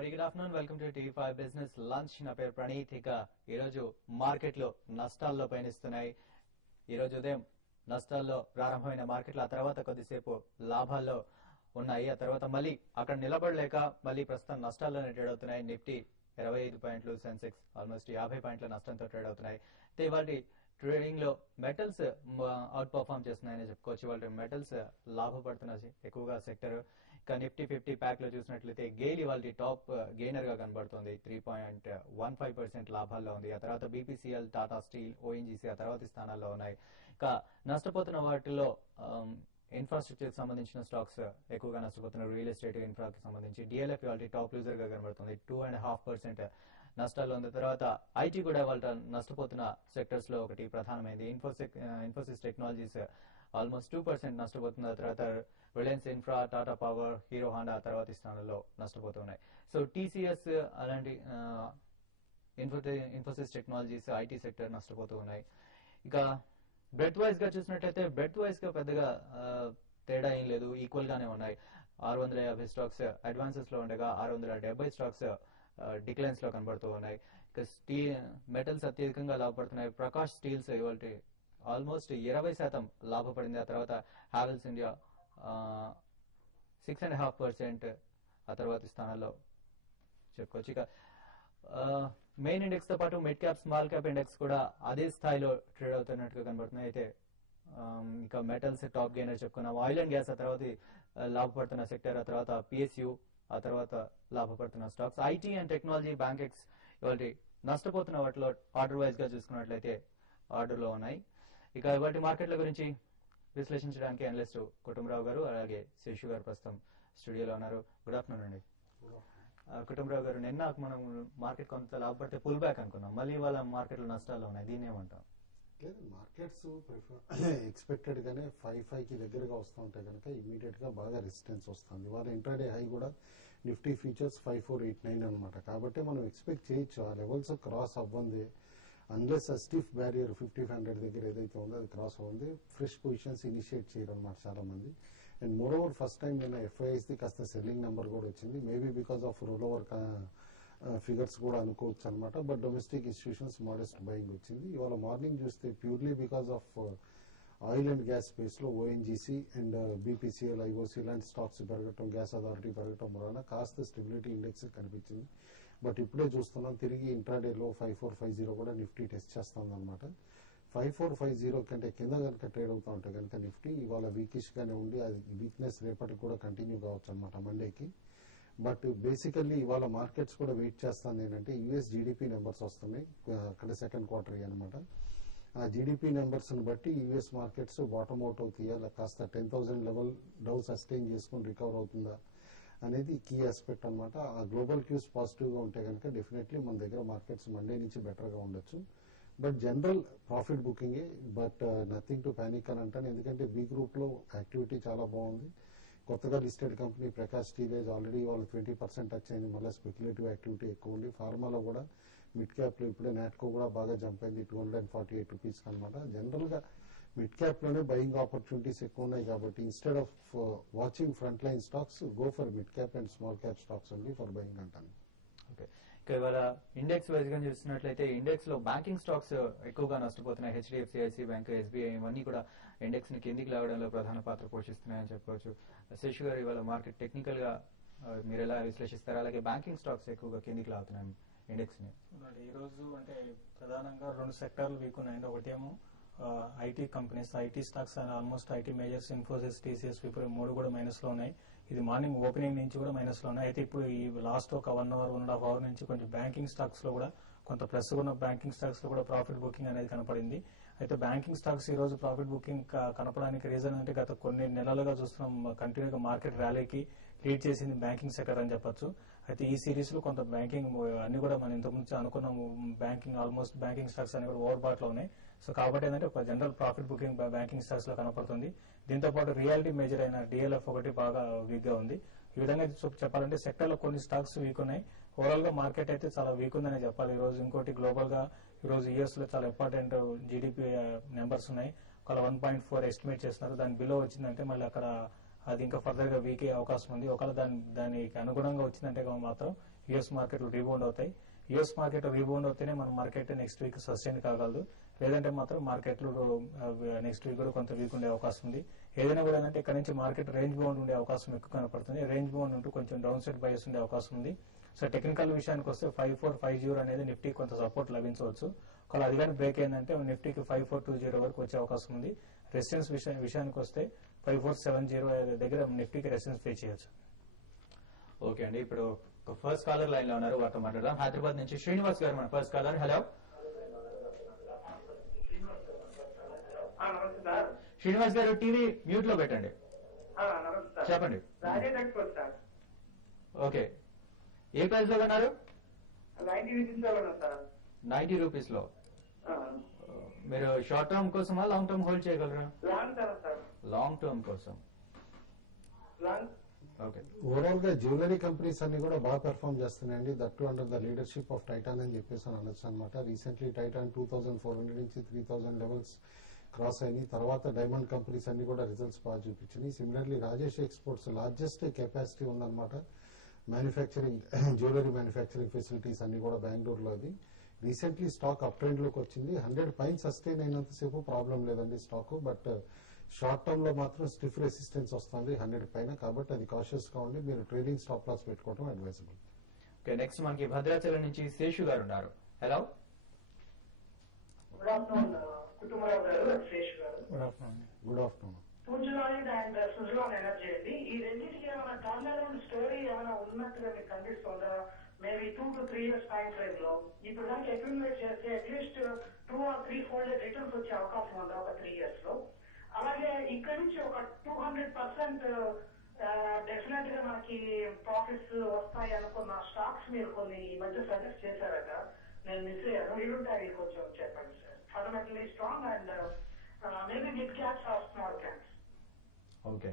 Very good afternoon. Welcome to TV5 business lunch. నా పేరు ప్రణీత్. ఇక ఈరోజు మార్కెట్లో నష్టాల్లో పయనిస్తున్నాయి. ఈరోజు ఉదయం నష్టాల్లో ప్రారంభమైన మార్కెట్లు ఆ తర్వాత కొద్దిసేపు లాభాల్లో ఉన్నాయి. ఆ తర్వాత మళ్ళీ అక్కడ నిలబడలేక మళ్ళీ ప్రస్తుతం నష్టాల్లోనే ట్రేడ్ అవుతున్నాయి. నిఫ్టీ 25 పాయింట్లు, సెన్సెక్స్ ఆల్మోస్ట్ 50 పాయింట్ల నష్టంతో ట్రేడ్ అవుతున్నాయి. అయితే ఇవాళ ట్రేడింగ్ లో మెటల్స్ అవుట్ పర్ఫార్మ్ చేస్తున్నాయని చెప్పుకోవచ్చు. వాళ్ళ మెటల్స్ లాభపడుతున్న ఎక్కువగా సెక్టర్. ఇక నిఫ్టీ 50 ప్యాక్ లో చూసినట్లయితే గెయిల్ వాళ్ళ టాప్ గెయినర్ గా కనబడుతుంది. 3.15% లాభాల్లో ఉంది. ఆ తర్వాత బీపీసీఎల్, టాటా స్టీల్, ఓఎన్జీసీ ఆ తర్వాతి స్థానాల్లో ఉన్నాయి. ఇక నష్టపోతున్న వాటిలో ఇన్ఫ్రాస్ట్రక్చర్ కి సంబంధించిన స్టాక్స్ ఎక్కువగా నష్టపోతున్నారు. రియల్ ఎస్టేట్, ఇన్ఫ్రాకి సంబంధించి డిఎల్ఎఫ్ వాళ్ళ టాప్ లూజర్ గా కనబడుతుంది. 2.5% నష్టాల్లో ఉంది. తర్వాత ఐటీ కూడా వాళ్ళ నష్టపోతున్న సెక్టర్స్ లో ఒకటి ప్రధానమైంది. Infosys technologies almost 2% నష్టపోతుంది. ఆ తర్వాత Reliance infra, Tata power, hero Honda తర్వాతి స్థానంలో నష్టపోతున్నాయి. సో టీసీఎస్ అలాంటి ఇన్ఫోసిస్ టెక్నాలజీస్, ఐటీ సెక్టర్ నష్టపోతూ ఉన్నాయి. ఇక బ్రెత్ వైజ్ గా చూసినట్లయితే బ్రెత్ వైజ్ గా పెద్దగా తేడా ఏం లేదు, ఈక్వల్ గానే ఉన్నాయి. 650 స్టాక్స్ అడ్వాన్సెస్ లో ఉండగా 670 స్టాక్స్ డిక్లైన్స్ లో కనబడుతూ ఉన్నాయి. ఇక స్టీల్ మెటల్స్ అత్యధికంగా లాభపడుతున్నాయి. ప్రకాష్ స్టీల్స్ ఇవాళ ఆల్మోస్ట్ 20% లాభపడింది. ఆ తర్వాత హావెల్స్ ఇండియా 6.5% ఆ తర్వాత స్థానాల్లో చెప్పుకోవచ్చు. ఇక మెయిన్ ఇండెక్స్ తో పాటు mid cap, small cap index కూడా అదే స్థాయిలో ట్రేడ్ అవుతున్నట్టుగా కనబడుతున్నాయి. అయితే ఇంకా మెటల్స్ టాప్ గెయినర్ చెప్పుకున్నాం. ఆయిల్ అండ్ గ్యాస్ ఆ తర్వాత లాభపడుతున్న సెక్టర్, ఆ తర్వాత పిఎస్యు ఆ తర్వాత లాభపడుతున్న స్టాక్స్. ఐటీ అండ్ టెక్నాలజీ, బ్యాంకెక్స్ ఇవాళ నష్టపోతున్న వాటిలో ఆర్డర్ వైజ్ గా చూసుకున్నట్లయితే ఆర్డర్ లో ఉన్నాయి. ఇక ఇవాటి మార్కెట్ల గురించి విశ్లేషించడానికి అనలిస్ట్ కుటుంబరావు గారు అలాగే శేషు గారు ప్రస్తుతం స్టూడియోలో ఉన్నారు. గుడ్ ఆఫ్టర్నూన్ అండి. కుటుంబరావు గారు, నిన్న మనం మార్కెట్ కొంత లాభపడితే పుల్ బ్యాక్ అనుకున్నాం, మళ్ళీ వాళ్ళ మార్కెట్లో నష్టాలు ఉన్నాయి, దీన్ని ఏమంటాం? లేదు, మార్కెట్స్ ఎక్స్పెక్టెడ్ గానే 5.5 కి దగ్గరగా వస్తూ ఉంటే కనుక ఇమీడియట్ గా బాగా రెసిస్టెన్స్ వస్తుంది. వాళ్ళ ఇంట్రాడే హై కూడా నిఫ్టీ ఫ్యూచర్స్ 5489 అనమాట. కాబట్టి మనం ఎక్స్పెక్ట్ చేయొచ్చు ఆ లెవెల్స్ క్రాస్ అవ్వంది. అన్లెస్ ఆ స్టిఫ్ బ్యారియర్ 5500 దగ్గర ఏదైతే ఉందో అది క్రాస్ అవ్వంది, ఫ్రెష్ పొజిషన్స్ ఇనిషియేట్ చేయరు అనమాట చాలా మంది. And more over first time నిన్న ఎఫ్ఐఎస్ ది కాస్త సెల్లింగ్ నెంబర్ కూడా వచ్చింది. Maybe because of role over figures కూడా అనుకోవచ్చు అనమాట. But domestic institutions modest buying వచ్చింది. ఇవాళ మార్నింగ్ చూస్తే purely because of oil and gas space లో ఓఎన్జీసీ అండ్ బీపీసీఎల్, ఐఓసీ లాంటి స్టాక్స్ పెరగటం, గ్యాస్ అథారిటీ పెరగటం వలన కాస్త స్టెబిలిటీ ఇండెక్స్ కనిపించింది. బట్ ఇప్పుడే చూస్తున్నాం తిరిగి ఇంట్రాడే లో 5450 కూడా నిఫ్టీ టెస్ట్ చేస్తుంది అనమాట. 5450 కంటే కింద కనుక ట్రేడ్ అవుతా ఉంటే కనుక నిఫ్టీ ఇవాళ వీకిష్ గానే ఉండి అది వీక్నెస్ రేపటికి కూడా కంటిన్యూ కావచ్చు అనమాట మండేకి. బట్ బేసికల్లీ ఇవాళ మార్కెట్స్ కూడా వెయిట్ చేస్తాను ఏంటంటే యుఎస్ జీడిపి నెంబర్స్ వస్తున్నాయి అక్కడ సెకండ్ క్వార్టర్ అనమాట. ఆ జీడిపి నెంబర్స్ ని బట్టి యుఎస్ మార్కెట్స్ బాటమ్ అవుట్ అవుతాయా, కాస్త 10,000 లెవెల్ డౌ సస్టైన్ చేసుకుని రికవర్ అవుతుందా అనేది కీ ఆస్పెక్ట్ అనమాట. ఆ గ్లోబల్ క్యూస్ పాజిటివ్ గా ఉంటే కనుక డెఫినెట్లీ మన దగ్గర మార్కెట్స్ మండే నుంచి బెటర్ గా ఉండొచ్చు. బట్ జనరల్ ప్రాఫిట్ బుకింగే, బట్ నథింగ్ టు పానిక్ అని అంటాను. ఎందుకంటే బి గ్రూప్ లో యాక్టివిటీ చాలా బాగుంది. కొత్తగా లిస్టెడ్ కంపెనీ ప్రకాష్ స్టీలేజ్ ఆల్రెడీ వాళ్ళు 20% టచ్ అయింది. మళ్ళీ స్పెక్యులేటివ్ యాక్టివిటీ ఎక్కువ ఉంది. ఫార్మాలో కూడా మిడ్ క్యాప్ లో ఇప్పుడే నాట్కో కూడా బాగా జంప్ అయింది 248 రూపీస్ అనమాట. జనరల్ గా మిడ్ క్యాప్ లోనే బయింగ్ ఆపర్చునిటీస్ ఎక్కువ ఉన్నాయి. కాబట్టి instead of watching front line stocks go for mid cap and small cap stocks only for buying అంటాను. ఓకే, ఇక ఇవాళ ఇండెక్స్ వైజ్ గా చూసినట్లయితే ఇండెక్స్ లో బ్యాంకింగ్ స్టాక్స్ ఎక్కువగా నష్టపోతున్నాయి. హెచ్డిఎఫ్సి, ఐసీ బ్యాంక్, ఎస్బీఐ ఇవన్నీ కూడా ఇండెక్స్ ని కిందికి లాగడంలో ప్రధాన పాత్ర పోషిస్తున్నాయని చెప్పుకోవచ్చు. శేషు గారు, ఇవాళ మార్కెట్ టెక్నికల్ గా మీరు ఎలా విశ్లేషిస్తారు? అలాగే బ్యాంకింగ్ స్టాక్స్ ఎక్కువగా కిందికి లాగుతున్నాయి ఇండెక్స్ ని. ఈ రోజు అంటే ప్రధానంగా 2 సెక్టార్లు వీక్ ఉన్నాయండి. ఒకటేమో IT companies, IT stocks and almost IT majors, Infosys, TCS, ఇప్పుడు 3 కూడా మైనస్ లో ఉన్నాయి. ఇది మార్నింగ్ ఓపెనింగ్ నుంచి కూడా మైనస్ లో ఉన్నాయి. అయితే ఇప్పుడు ఈ లాస్ట్ ఒక 1 అవర్ 1.5 అవర్ నుంచి కొంచెం బ్యాంకింగ్ స్టాక్స్ లో కూడా కొంత ప్లస్ ఉన్న బ్యాంకింగ్ స్టాక్స్ లో కూడా ప్రాఫిట్ బుకింగ్ అనేది కనపడింది. అయితే బ్యాంకింగ్ స్టాక్స్ ఈ రోజు ప్రాఫిట్ బుకింగ్ కనపడానికి రీజన్ అంటే గత కొన్ని నెలలుగా చూస్తున్నాం కంటిన్యూగా మార్కెట్ ర్యాలీకి లీడ్ చేసింది బ్యాంకింగ్ సెక్టర్ అని చెప్పొచ్చు. అయితే ఈ సిరీస్ లో కొంత బ్యాంకింగ్ అన్ని కూడా మనం ఇంతకుముందు అనుకున్నాం బ్యాంకింగ్ ఆల్మోస్ట్ బ్యాంకింగ్ స్టాక్స్ అన్ని కూడా ఓవర్ బాట్ లో ఉన్నాయి. సో కాబట్టి ఏంటంటే ఒక general profit booking banking stocks లో కనపడుతుంది. దీంతో పాటు రియాలిటీ మేజర్ అయిన డిఎల్ఎఫ్ ఒకటి బాగా వీక్ గా ఉంది. ఈ విధంగా చెప్పాలంటే సెక్టర్ లో కొన్ని స్టాక్స్ వీక్ ఉన్నాయి. ఓవరాల్ గా మార్కెట్ అయితే చాలా వీక్ ఉందని చెప్పాలి. ఈ రోజు ఇంకోటి గ్లోబల్ గా ఈ రోజు యూఎస్ లో చాలా ఇంపార్టెంట్ జీడిపి నెంబర్స్ ఉన్నాయి. ఒక 1.4 ఎస్టిమేట్ చేస్తున్నారు. దాని బిలో వచ్చిందంటే మళ్ళీ అక్కడ అది ఇంకా ఫర్దర్ గా వీక్ అయ్యే అవకాశం ఉంది. ఒకవేళ దానికి అనుగుణంగా వచ్చిందంటే మాత్రం యుఎస్ మార్కెట్లు రీబౌండ్ అవుతాయి. యుఎస్ మార్కెట్ రీబౌండ్ అవుతేనే మన మార్కెట్ నెక్స్ట్ వీక్ సస్టైన్ కాగలదు. లేదంటే మాత్రం మార్కెట్లు నెక్స్ట్ వీక్ కూడా కొంత వీక్ ఉండే అవకాశం ఉంది. ఏదైనా కూడా ఏంటంటే ఇక్కడ నుంచి మార్కెట్ రేంజ్ బౌండ్ ఉండే అవకాశం ఎక్కువ కనపడుతుంది. రేంజ్ బౌండ్ ఉంటూ కొంచెం డౌన్ సైడ్ బయస్ ఉండే అవకాశం ఉంది. సో టెక్నికల్ విషయానికి వస్తే 5450 అనేది నిఫ్టీ కొంత సపోర్ట్ లభించవచ్చు. ఒకవేళ అది కానీ బ్రేక్ అయిందంటే నిఫ్టీకి 5420 వరకు వచ్చే అవకాశం ఉంది. రెసిస్టెన్స్ విషయానికి వస్తే 5470 దగ్గర నిఫ్టీకి రెసిస్టెన్స్ ఫేస్ చేయొచ్చు. ఓకే అండి, ఇప్పుడు ఫస్ట్ కాలర్ లైన్ లో ఉన్నారు, వారితో మాట్లాడదాం. హైదరాబాద్ నుంచి శ్రీనివాస్ గారు మన ఫస్ట్ కాలర్. హలో శ్రీనివాస్ గారు, టీవీ మ్యూట్ లో పెట్టండి. చెప్పండి. ఓకే, ఏ ప్రైస్ లో కొన్నారు? 90 రూపీస్ లో. మీరు షార్ట్ టర్మ్ కోసమా లాంగ్ టర్మ్ హోల్డ్ చేయగలరా? లాంగ్ టర్మ్ కోసం. ఓకే. ఓవరాల్ గా జ్యువెలరీ కంపెనీస్ అన్ని కూడా బాగా పెర్ఫార్మ్ చేస్తున్నాయండి. That under the leadership of Titan అని చెప్పేసి అనొచ్చు అనమాట. రీసెంట్లీ టైటాన్ 2400 నుంచి 3000 లెవెల్స్ క్రాస్ అయినాయి. తర్వాత డైమండ్ కంపెనీస్ అన్ని కూడా రిజల్ట్స్ బాగా చూపించినాయి. Similarly Rajesh exports largest capacity ఉందన్నమాట. మ్యానుఫ్యాక్చరింగ్ జ్యువెలరీ మ్యానుఫ్యాక్చరింగ్ ఫెసిలిటీస్ అన్ని కూడా బెంగళూరులో. అది రీసెంట్లీ స్టాక్ అప్ ట్రెండ్ లోకి వచ్చింది. 100 పైన సస్టైన్ అయినంతసేపు ప్రాబ్లం లేదండి స్టాక్. బట్ షార్ట్ టర్మ్ లో మాత్రం స్టిఫ్ రెసిస్టెన్స్ వస్తుంది 100 పైన. కాబట్టి అది కాషియస్ గా ఉండి మీరు ట్రేడింగ్ స్టాప్ లాస్ పెట్టుకోవడం అడ్వైజబుల్. ఓకే, నెక్స్ట్ మనకి భద్రాచలం నుంచి శేషు గారు ఉన్నారు. హలో. గుడ్ ఆఫ్టర్నూన్ కుటుంబరావు గారు, శేష్ గారు. Good afternoon. Punj Lloyd and Suzlon energy అండి. ఈ రెండింటికి ఏమైనా టర్న్ అరౌండ్ స్టోరీ ఏమైనా ఉన్నట్టుగా మీకు కనిపిస్తుందా? Maybe 2 to 3 years time frame లో ఇప్పుడు దానికి అక్యుములేట్ చేస్తే అట్లీస్ట్ 2 or 3 fold రిటర్న్స్ వచ్చే అవకాశం ఉందా ఒక 3 years లో? అలాగే ఇక్కడ నుంచి ఒక 200% డెఫినెట్ గా మనకి ప్రాఫిట్స్ వస్తాయి అనుకున్న స్టాక్స్ మీరు కొన్ని ఈ మధ్య సజెస్ట్ చేశారట, నేను మిస్ అయ్యాను. ఇరుంటాయి కొంచెం చెప్పండి sir. Fundamentally strong and maybe mid caps or small caps. Okay.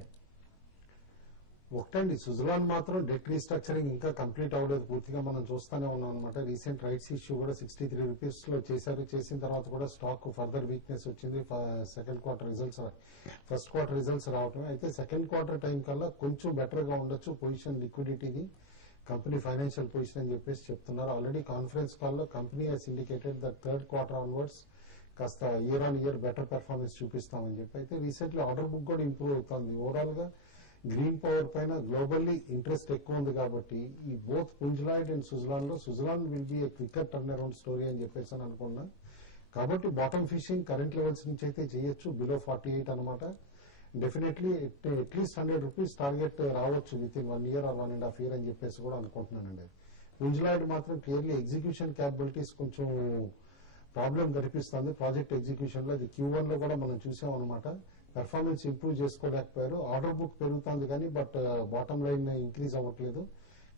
ఒకటండి, సుజలాన్ మాత్రం డెట్ రీస్ట్రక్చరింగ్ ఇంకా కంప్లీట్ అవ్వలేదు పూర్తిగా. మనం చూస్తూనే ఉన్నాం అనమాట. రీసెంట్ రైట్స్ ఇష్యూ కూడా 63 రూపీస్ లో చేశారు. చేసిన తర్వాత కూడా స్టాక్ ఫర్దర్ వీక్నెస్ వచ్చింది. Second quarter results, first quarter results రావటమే. అయితే సెకండ్ క్వార్టర్ టైం కల్లా కొంచెం బెటర్ గా ఉండొచ్చు పొజిషన్, లిక్విడిటీని, కంపెనీ ఫైనాన్షియల్ పొజిషన్ అని చెప్పేసి చెప్తున్నారు. ఆల్రెడీ కాన్ఫరెన్స్ కాల్లో company has indicated that third quarter onwards కాస్త year on year better performance చూపిస్తామని చెప్పి. అయితే రీసెంట్లీ ఆర్డర్ బుక్ కూడా ఇంప్రూవ్ అవుతుంది. ఓవరాల్ గా గ్రీన్ పవర్ పైన గ్లోబల్లీ ఇంట్రెస్ట్ ఎక్కువ ఉంది కాబట్టి ఈ బోత్ పుంజ్లాయిడ్ అండ్ సుజలాన్ లో Suzlon will be a quicker turn around story అని చెప్పేసి అని అనుకున్నా. కాబట్టి బాటమ్ ఫిషింగ్ కరెంట్ లెవెల్స్ నుంచి అయితే చేయొచ్చు, బిలో 48 అనమాట. డెఫినెట్లీ అట్లీస్ట్ 100 రూపీస్ టార్గెట్ రావచ్చు with in 1 year or 1.5 years అని చెప్పేసి కూడా అనుకుంటున్నానండి. పుంజ్లాయిడ్ మాత్రం క్లియర్లీ ఎగ్జిక్యూషన్ క్యాపబిలిటీస్ కొంచెం ప్రాబ్లం కనిపిస్తుంది ప్రాజెక్ట్ ఎగ్జిక్యూషన్ లో. అది Q1 లో కూడా మనం చూసాం అనమాట. పెర్ఫార్మెన్స్ ఇంప్రూవ్ చేసుకోలేకపోయారు. ఆర్డర్ బుక్ పెరుగుతుంది కానీ బట్ బాటమ్ లైన్ ఇంక్రీజ్ అవ్వట్లేదు.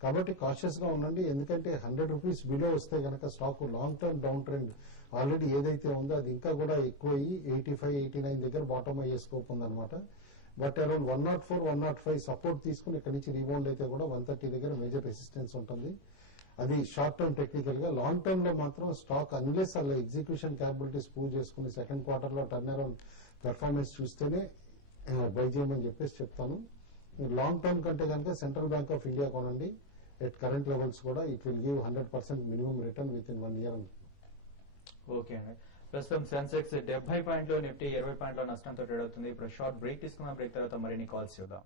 కాబట్టి కాషియస్ గా ఉండండి. ఎందుకంటే 100 రూపీస్ బిలో వస్తే కనుక stock long term down trend already ఏదైతే ఉందో అది ఇంకా కూడా ఎక్కువ అయ్యి 85, 89 దగ్గర బాటమ్ అయ్యే స్కోప్ ఉందన్నమాట. బట్ అరౌండ్ 104, 105 సపోర్ట్ తీసుకుని ఇక్కడ నుంచి రీబౌండ్ అయితే కూడా 130 దగ్గర మేజర్ రెసిస్టెన్స్ ఉంటుంది. అది షార్ట్ టర్మ్ టెక్నికల్ గా. లాంగ్ టర్మ్ లో మాత్రం స్టాక్ అన్లెస్ అలా ఎగ్జిక్యూషన్ క్యాపబిలిటీస్ ప్రూవ్ చేసుకుని సెకండ్ క్వార్టర్ లో టర్న్ అరౌండ్ పెర్ఫార్మెన్స్ చూస్తేనే బై చేయమని చెప్పేసి చెప్తాను. లాంగ్ టర్మ్ కంటే కనుక సెంట్రల్ బ్యాంక్ ఆఫ్ ఇండియా కొనండి. ఎట్ కరెంట్ లెవెల్స్ కూడా it will give 100% minimum return with in 1 year. Okay అండి, ప్రస్తుతం సెన్సెక్స్ 70 పాయింట్లు, నిఫ్టీ 20 పాయింట్ల నష్టంతో ట్రేడ్ అవుతుంది. ఇప్పుడు షార్ట్ బ్రేక్ తీసుకున్నాం. బ్రేక్ తర్వాత మరిన్ని కాల్స్ చూద్దాం.